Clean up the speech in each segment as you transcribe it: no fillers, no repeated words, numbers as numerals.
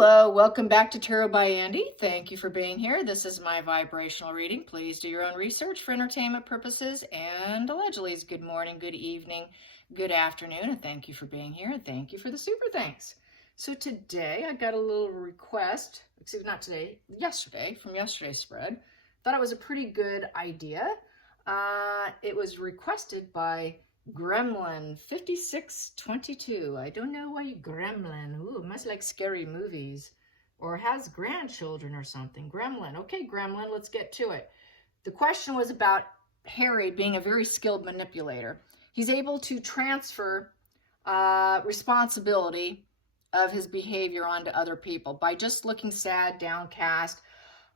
Hello, welcome back to Tarot by Andy. Thank you for being here. This is my vibrational reading. Please do your own research for entertainment purposes. And allegedly, good morning, good evening, good afternoon, and thank you for being here. And thank you for the super thanks. So today I got a little request, excuse me, not today, yesterday, from yesterday's spread. Thought it was a pretty good idea. It was requested by Gremlin 5622. I don't know why Gremlin. Ooh, must like scary movies or has grandchildren or something. Gremlin. Okay, Gremlin, let's get to it. The question was about Harry being a very skilled manipulator. He's able to transfer responsibility of his behavior onto other people by just looking sad, downcast.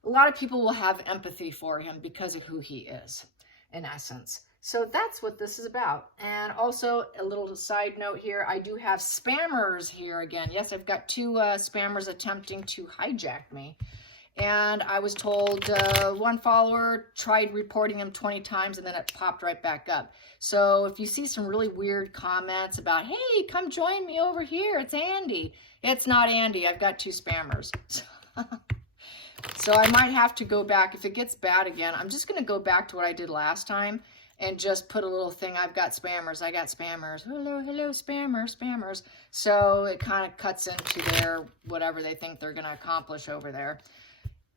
A lot of people will have empathy for him because of who he is, in essence. So that's what this is about. And also a little side note here, I do have spammers here again. Yes, I've got two spammers attempting to hijack me. And I was told one follower tried reporting him 20 times and then it popped right back up. So if you see some really weird comments about, hey, come join me over here, it's Andy. It's not Andy, I've got two spammers. So I might have to go back. If it gets bad again, I'm just gonna go back to what I did last time and just put a little thing, I've got spammers, I got spammers, hello, spammers. So it kind of cuts into their, whatever they think they're gonna accomplish over there.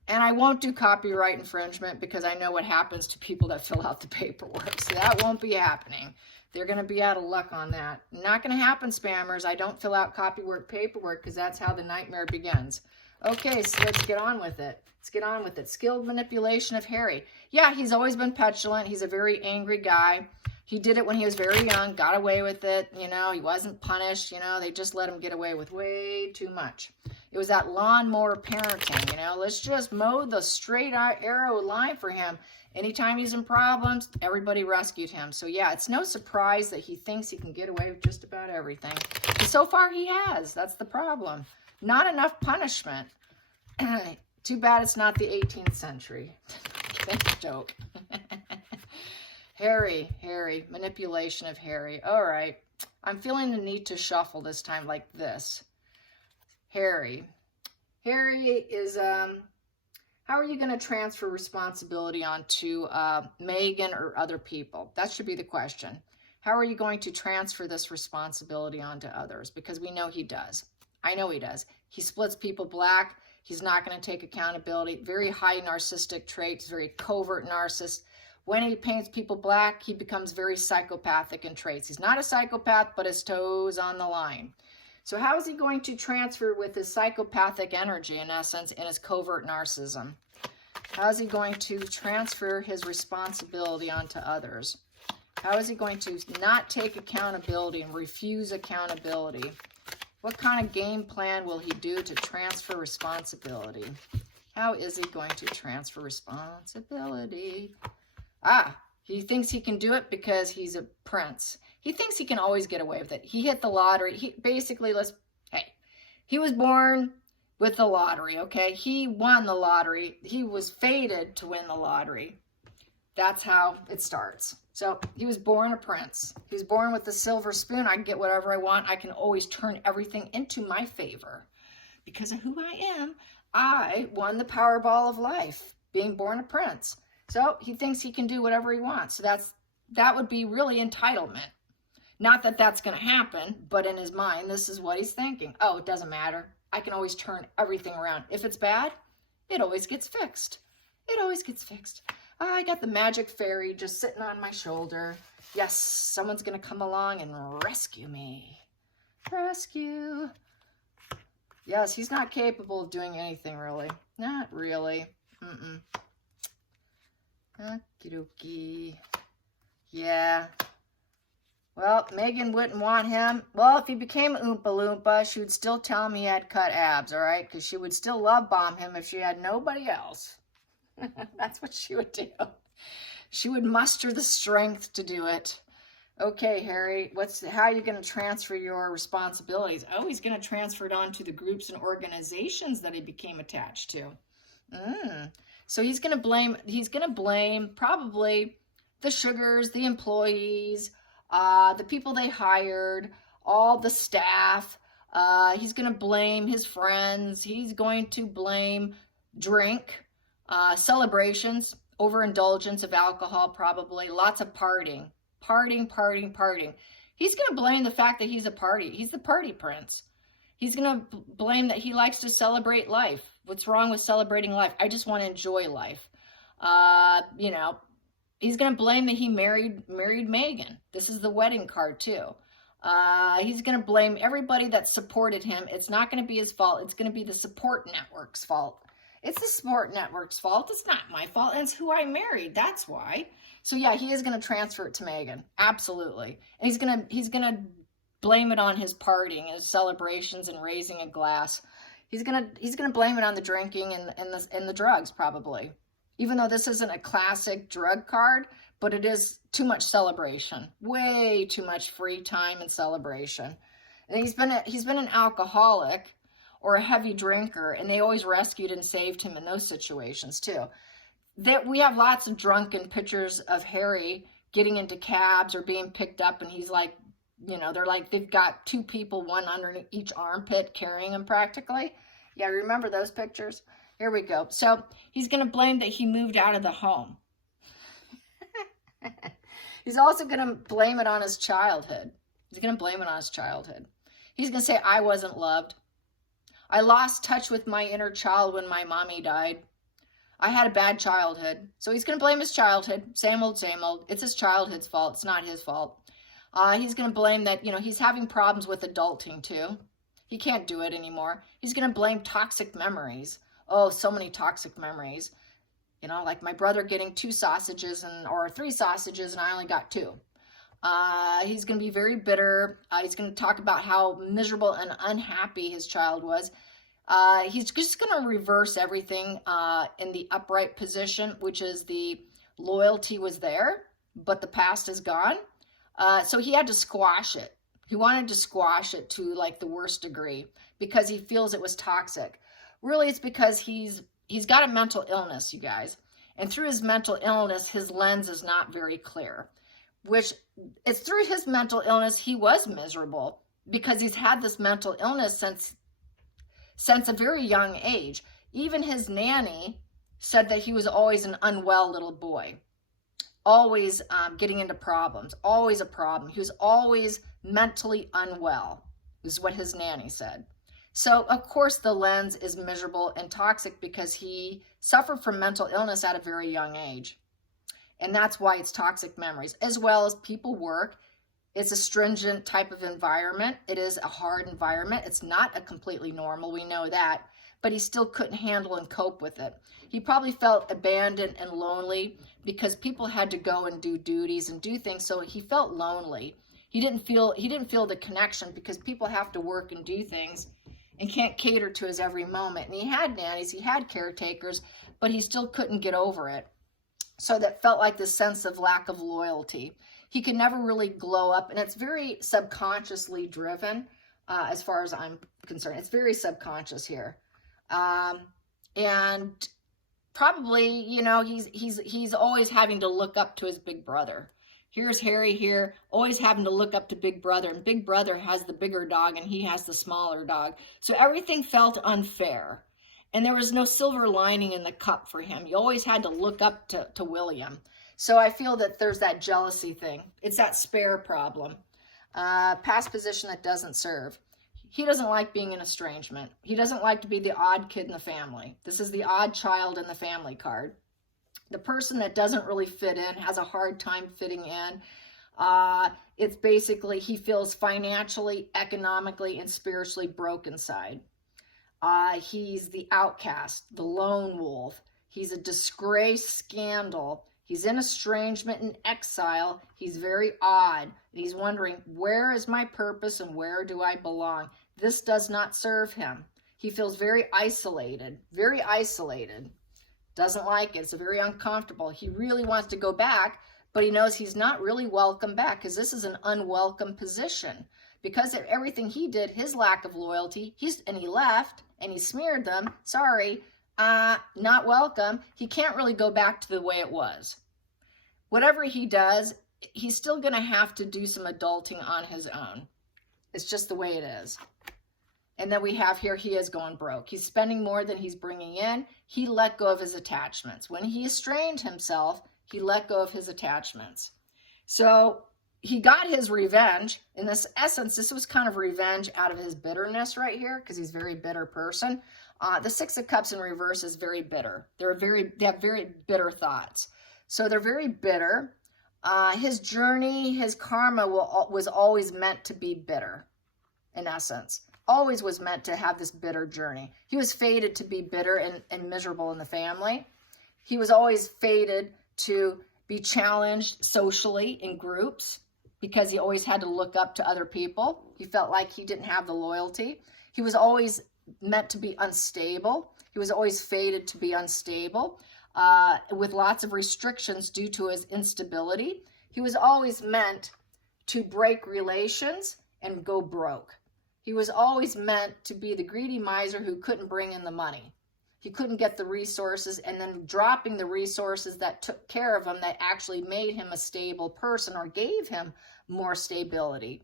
And I won't do copyright infringement because I know what happens to people that fill out the paperwork. So that won't be happening. They're gonna be out of luck on that. Not gonna happen, spammers. I don't fill out copyright paperwork because that's how the nightmare begins. Okay, so let's get on with it. Let's get on with it. Skilled manipulation of Harry. Yeah, he's always been petulant. He's a very angry guy. He did it when he was very young, got away with it. You know, he wasn't punished. You know, they just let him get away with way too much. It was that lawnmower parenting, you know. Let's just mow the straight arrow line for him. Anytime he's in problems, everybody rescued him. So yeah, it's no surprise that he thinks he can get away with just about everything. And so far he has. That's the problem. Not enough punishment. Too bad it's not the 18th century. Joke. Harry, manipulation of Harry. All right. I'm feeling the need to shuffle this time like this. Harry is, how are you going to transfer responsibility onto Megan or other people? That should be the question. How are you going to transfer this responsibility onto others? Because we know he does. I know he does. He splits people black. He's not going to take accountability. Very high narcissistic traits, very covert narcissist. When he paints people black, he becomes very psychopathic in traits. He's not a psychopath, but his toes on the line. So how is he going to transfer with his psychopathic energy, in essence, in his covert narcissism? How is he going to transfer his responsibility onto others? How is he going to not take accountability and refuse accountability? What kind of game plan will he do to transfer responsibility? How is he going to transfer responsibility? He thinks he can do it because he's a prince. He thinks he can always get away with it. He hit the lottery. He was born with the lottery, okay? He won the lottery. He was fated to win the lottery. That's how it starts. So he was born a prince. He was born with the silver spoon. I can get whatever I want. I can always turn everything into my favor. Because of who I am, I won the Powerball of life, being born a prince. So he thinks he can do whatever he wants. So that would be really entitlement. Not that that's going to happen, but in his mind, this is what he's thinking. Oh, it doesn't matter. I can always turn everything around. If it's bad, it always gets fixed. It always gets fixed. I got the magic fairy just sitting on my shoulder. Yes, someone's going to come along and rescue me. Rescue. Yes, he's not capable of doing anything, really. Not really. Okie dokie. Yeah. Well, Megan wouldn't want him. Well, if he became Oompa Loompa, she would still tell him he had cut abs, all right? Because she would still love bomb him if she had nobody else. That's what she would do. She would muster the strength to do it. Okay, Harry, how are you going to transfer your responsibilities? Oh, he's going to transfer it on to the groups and organizations that he became attached to. So he's going to blame probably the sugars, the employees, the people they hired, all the staff, He's going to blame his friends. He's going to blame drink, celebrations, overindulgence of alcohol, probably lots of partying. He's going to blame the fact that he's a party. He's the party prince. He's going to blame that he likes to celebrate life. What's wrong with celebrating life? I just want to enjoy life. You know, he's going to blame that he married Megan. This is the wedding card too. He's going to blame everybody that supported him. It's not going to be his fault. It's going to be the support network's fault. It's the support network's fault. It's not my fault. And it's who I married. That's why. So yeah, he is going to transfer it to Megan. Absolutely. And he's going to blame it on his partying, his celebrations, and raising a glass. He's going to blame it on the drinking and the drugs, probably. Even though this isn't a classic drug card, but it is too much celebration. Way too much free time and celebration. And he's been an alcoholic or a heavy drinker, and they always rescued and saved him in those situations too. We have lots of drunken pictures of Harry getting into cabs or being picked up, and he's like, you know, they've got two people, one under each armpit, carrying him practically. Yeah, remember those pictures? Here we go. So he's going to blame that he moved out of the home. He's also going to blame it on his childhood. He's going to blame it on his childhood. He's going to say, I wasn't loved. I lost touch with my inner child when my mommy died. I had a bad childhood. So he's going to blame his childhood. Same old, same old. It's his childhood's fault. It's not his fault. He's going to blame that, you know, he's having problems with adulting too. He can't do it anymore. He's going to blame toxic memories. Oh, so many toxic memories. You know, like my brother getting 2 sausages or 3 sausages and I only got 2. He's going to be very bitter. He's going to talk about how miserable and unhappy his child was. He's just going to reverse everything in the upright position, which is the loyalty was there, but the past is gone. So he had to squash it. He wanted to squash it to like the worst degree because he feels it was toxic. Really, it's because he's got a mental illness, you guys. And through his mental illness, his lens is not very clear. Which, it's through his mental illness, he was miserable. Because he's had this mental illness since a very young age. Even his nanny said that he was always an unwell little boy. Always getting into problems. Always a problem. He was always mentally unwell, is what his nanny said. So, of course, the lens is miserable and toxic because he suffered from mental illness at a very young age. And that's why it's toxic memories, as well as people work. It's a stringent type of environment. It is a hard environment. It's not a completely normal. We know that. But he still couldn't handle and cope with it. He probably felt abandoned and lonely because people had to go and do duties and do things. So he felt lonely. He didn't feel the connection because people have to work and do things and can't cater to his every moment. And he had nannies, he had caretakers, but he still couldn't get over it. So that felt like this sense of lack of loyalty. He could never really glow up, and it's very subconsciously driven as far as I'm concerned. It's very subconscious here. And probably, you know, he's always having to look up to his big brother. Here's Harry here, always having to look up to Big Brother, and Big Brother has the bigger dog and he has the smaller dog. So everything felt unfair, and there was no silver lining in the cup for him. You always had to look up to William. So I feel that there's that jealousy thing. It's that spare problem. Past position that doesn't serve. He doesn't like being in estrangement. He doesn't like to be the odd kid in the family. This is the odd child in the family card. The person that doesn't really fit in, has a hard time fitting in. It's basically he feels financially, economically, and spiritually broke inside. He's the outcast, the lone wolf. He's a disgrace, scandal. He's in estrangement and exile. He's very odd. He's wondering, where is my purpose and where do I belong? This does not serve him. He feels very isolated, very isolated. Doesn't like it. It's very uncomfortable. He really wants to go back, but he knows he's not really welcome back because this is an unwelcome position. Because of everything he did, his lack of loyalty, and he left and he smeared them. Sorry, not welcome. He can't really go back to the way it was. Whatever he does, he's still going to have to do some adulting on his own. It's just the way it is. And then we have here, he is going broke. He's spending more than he's bringing in. He let go of his attachments. When he estranged himself, he let go of his attachments. So he got his revenge. In this essence, this was kind of revenge out of his bitterness right here, because he's a very bitter person. The Six of Cups in reverse is very bitter. They have very bitter thoughts. So they're very bitter. His journey, his karma was always meant to be bitter, in essence. Always was meant to have this bitter journey. He was fated to be bitter and miserable in the family. He was always fated to be challenged socially in groups because he always had to look up to other people. He felt like he didn't have the loyalty. He was always meant to be unstable. He was always fated to be unstable with lots of restrictions due to his instability. He was always meant to break relations and go broke. He was always meant to be the greedy miser who couldn't bring in the money. He couldn't get the resources, and then dropping the resources that took care of him, that actually made him a stable person or gave him more stability,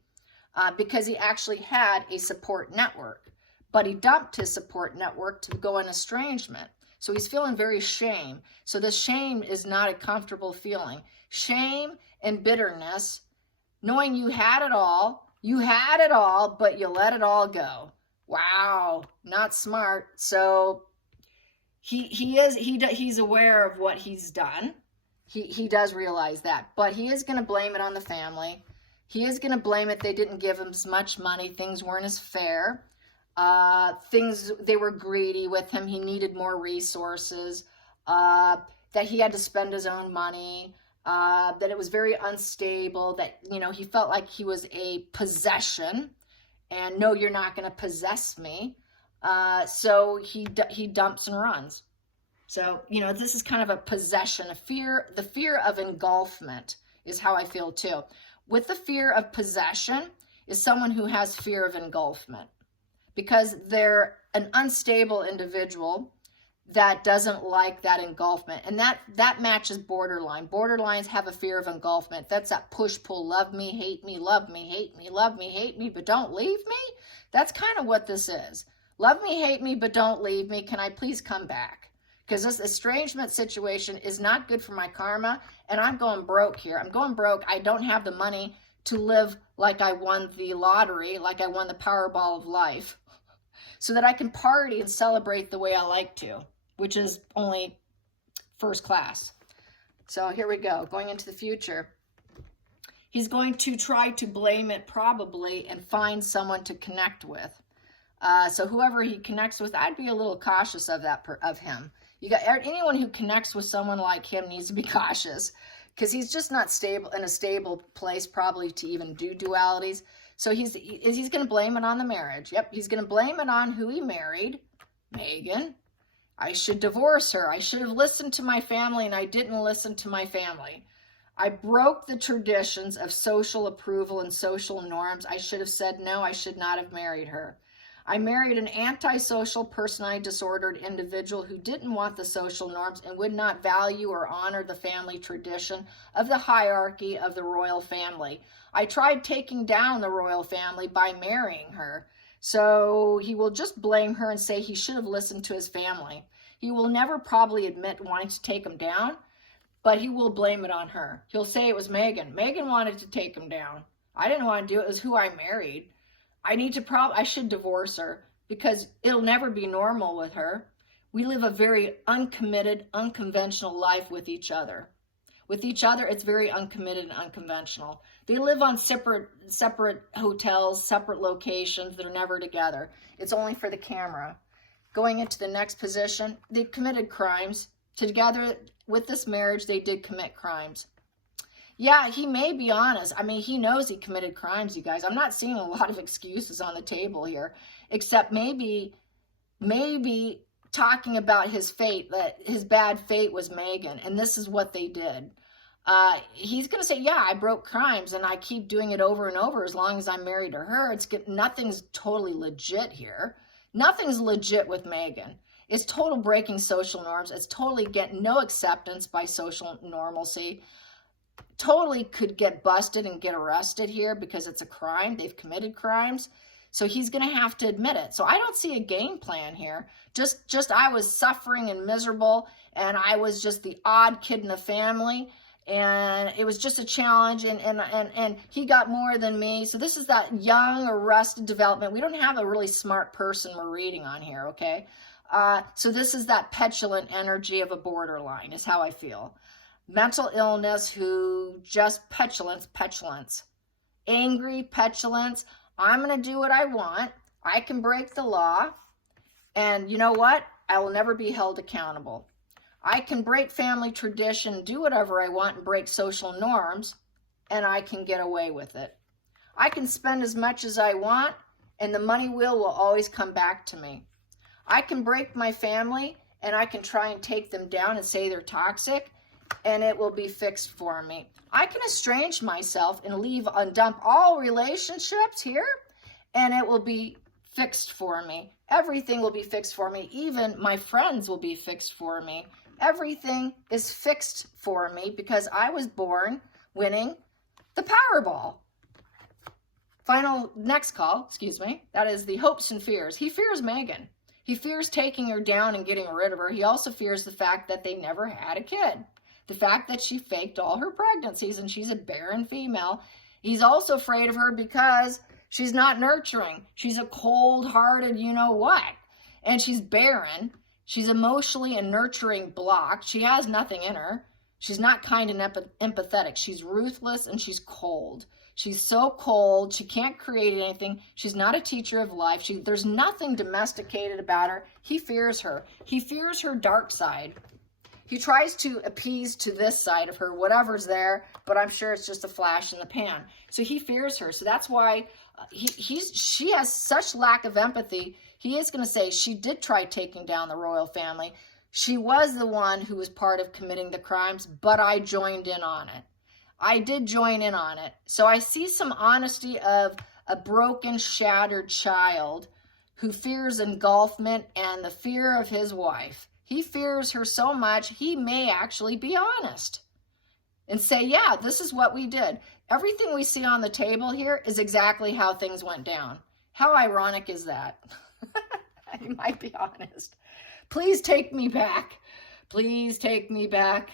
because he actually had a support network. But he dumped his support network to go in estrangement. So he's feeling very shame. So the shame is not a comfortable feeling. Shame and bitterness, knowing you had it all, but you let it all go. Wow, not smart. So he's aware of what he's done. He does realize that, but he is going to blame it on the family. He is going to blame it. They didn't give him as much money. Things weren't as fair. They were greedy with him. He needed more resources, that he had to spend his own money, that it was very unstable, that, he felt like he was a possession, and no, you're not going to possess me. So he dumps and runs. So, this is kind of a possession, the fear of engulfment is how I feel too. With the fear of possession is someone who has fear of engulfment, because they're an unstable individual that doesn't like that engulfment. And that matches borderline. Borderlines have a fear of engulfment. That's that push-pull, love me, hate me, love me, hate me, love me, hate me, but don't leave me. That's kind of what this is. Love me, hate me, but don't leave me. Can I please come back? Because this estrangement situation is not good for my karma, and I'm going broke here. I'm going broke. I don't have the money to live like I won the lottery, like I won the Powerball of life, so that I can party and celebrate the way I like to, which is only first class. So here we go, going into the future. He's going to try to blame it probably and find someone to connect with. So whoever he connects with, I'd be a little cautious of him. Anyone who connects with someone like him needs to be cautious, because he's just not in a stable place probably to even do dualities. So he's going to blame it on the marriage. Yep, he's going to blame it on who he married, Megan. I should divorce her. I should have listened to my family, and I didn't listen to my family. I broke the traditions of social approval and social norms. I should have said no. I should not have married her. I married an antisocial, personality disordered individual who didn't want the social norms and would not value or honor the family tradition of the hierarchy of the royal family. I tried taking down the royal family by marrying her. So he will just blame her and say he should have listened to his family. He will never probably admit wanting to take him down, but he will blame it on her. He'll say it was Megan. Megan wanted to take him down. I didn't want to do it. It was who I married. I should divorce her because it'll never be normal with her. We live a very uncommitted, unconventional life with each other. With each other, it's very uncommitted and unconventional. They live on separate hotels, separate locations that are never together. It's only for the camera. Going into the next position, they committed crimes. Together with this marriage, they did commit crimes. Yeah, he may be honest. I mean, he knows he committed crimes, you guys. I'm not seeing a lot of excuses on the table here, except maybe talking about his fate, that his bad fate was Megan, and this is what they did. He's going to say, yeah, I broke crimes, and I keep doing it over and over as long as I'm married to her. Nothing's totally legit here. Nothing's legit with Megan. It's total breaking social norms. It's totally getting no acceptance by social normalcy. Totally could get busted and get arrested here because it's a crime. They've committed crimes. So he's going to have to admit it. So I don't see a game plan here. Just I was suffering and miserable, and I was just the odd kid in the family, and it was just a challenge, and he got more than me. So this is that young, arrested development. We don't have a really smart person we're reading on here, okay? So this is that petulant energy of a borderline, is how I feel. Mental illness who just petulance. Angry, petulance. I'm going to do what I want. I can break the law. And you know what? I will never be held accountable. I can break family tradition, do whatever I want, and break social norms, and I can get away with it. I can spend as much as I want, and the money will always come back to me. I can break my family, and I can try and take them down and say they're toxic, and it will be fixed for me. I can estrange myself and leave and dump all relationships here, and it will be fixed for me. Everything will be fixed for me. Even my friends will be fixed for me. Everything is fixed for me because I was born winning the Powerball. Next call, that is the hopes and fears. He fears Megan. He fears taking her down and getting rid of her. He also fears the fact that they never had a kid. The fact that she faked all her pregnancies and she's a barren female. He's also afraid of her because she's not nurturing. She's a cold-hearted you-know-what. And she's barren. She's emotionally and nurturing blocked. She has nothing in her. She's not kind and empathetic. She's ruthless and she's cold. She's so cold. She can't create anything. She's not a teacher of life. There's nothing domesticated about her. He fears her. He fears her dark side. He tries to appease to this side of her, whatever's there, but I'm sure it's just a flash in the pan. So he fears her. So that's why she has such lack of empathy. He is going to say she did try taking down the royal family. She was the one who was part of committing the crimes, but I joined in on it. I did join in on it. So I see some honesty of a broken, shattered child who fears engulfment and the fear of his wife. He fears her so much, he may actually be honest and say, yeah, this is what we did. Everything we see on the table here is exactly how things went down. How ironic is that? He might be honest. Please take me back. Please take me back.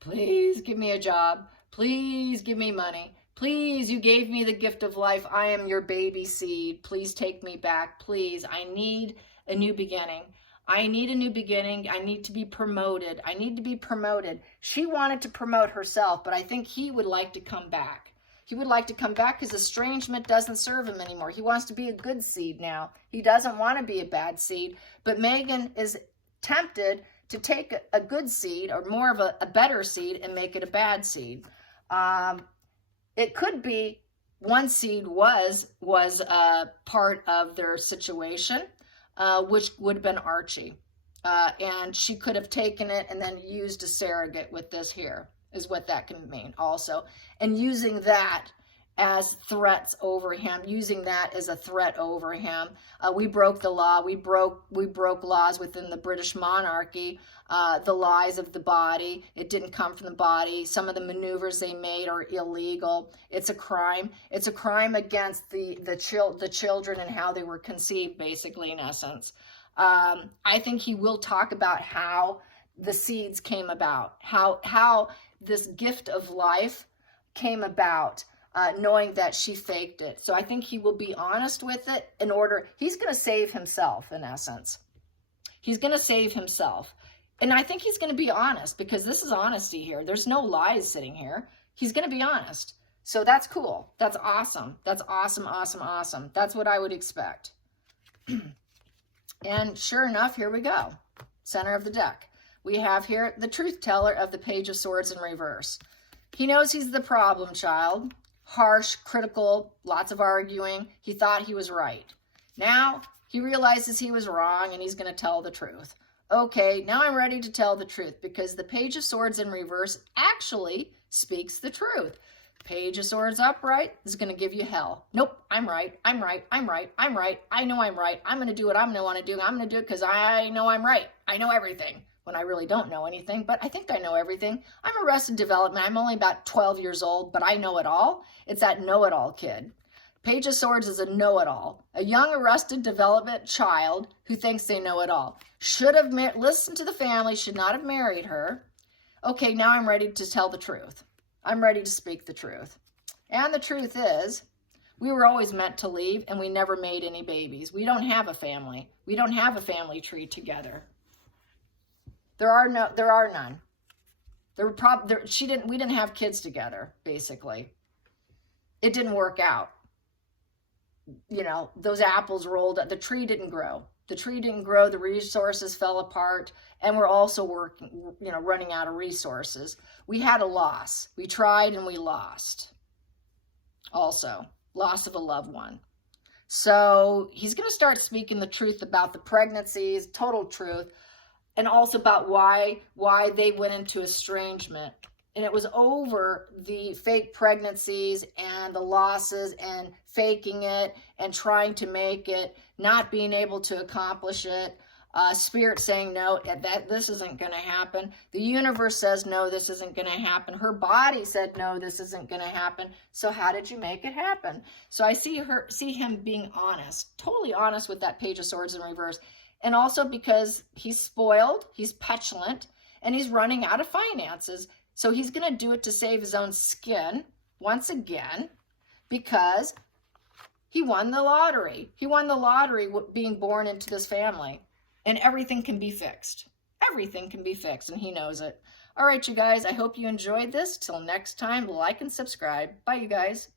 Please give me a job. Please give me money. Please, you gave me the gift of life. I am your baby seed. Please take me back. Please, I need a new beginning. I need a new beginning. I need to be promoted. I need to be promoted. She wanted to promote herself, but I think he would like to come back. He would like to come back because estrangement doesn't serve him anymore. He wants to be a good seed now. He doesn't want to be a bad seed, but Megan is tempted to take a good seed or more of a better seed and make it a bad seed. It could be one seed was part of their situation, which would have been Archie. And she could have taken it and then used a surrogate with this here, is what that can mean also. And using that as threats over him, using that as a threat over him. We broke the law. We broke laws within the British monarchy. The lies of the body. It didn't come from the body. Some of the maneuvers they made are illegal. It's a crime. It's a crime against the children and how they were conceived, basically, in essence. I think he will talk about how the seeds came about, how this gift of life came about, knowing that she faked it. So I think he will be honest with it he's going to save himself, in essence. He's going to save himself. And I think he's going to be honest because this is honesty here. There's no lies sitting here. He's going to be honest. So that's cool. That's awesome. That's awesome, awesome, awesome. That's what I would expect. And sure enough, here we go. Center of the deck. We have here the truth teller of the Page of Swords in reverse. He knows he's the problem child. Harsh, critical, lots of arguing. He thought he was right. Now he realizes he was wrong and he's going to tell the truth. Okay, now I'm ready to tell the truth because the Page of Swords in reverse actually speaks the truth. Page of Swords upright is going to give you hell. Nope, I'm right. I'm right. I'm right. I'm right. I know I'm right. I'm going to do what I'm going to want to do. I'm going to do it because I know I'm right. I know everything when I really don't know anything, but I think I know everything. I'm Arrested Development. I'm only about 12 years old, but I know it all. It's that know-it-all kid. Page of Swords is a know-it-all, a young arrested development child who thinks they know it all. Should have listened to the family, should not have married her. Okay, now I'm ready to tell the truth. I'm ready to speak the truth. And the truth is, we were always meant to leave, and we never made any babies. We don't have a family. We don't have a family tree together. There are none. We didn't have kids together, basically. It didn't work out. You know, those apples rolled up. The tree didn't grow. The tree didn't grow. The resources fell apart. And we're also running out of resources. We had a loss. We tried and we lost. Also, loss of a loved one. So he's going to start speaking the truth about the pregnancies, total truth, and also about why they went into estrangement. And it was over the fake pregnancies and the losses and faking it and trying to make it, not being able to accomplish it. Spirit saying, no, this isn't going to happen. The universe says, no, this isn't going to happen. Her body said, no, this isn't going to happen. So how did you make it happen? So I see him being honest, totally honest with that Page of Swords in reverse. And also because he's spoiled, he's petulant, and he's running out of finances. So he's going to do it to save his own skin once again because he won the lottery. He won the lottery being born into this family. And everything can be fixed. Everything can be fixed, and he knows it. All right, you guys, I hope you enjoyed this. Till next time, like and subscribe. Bye, you guys.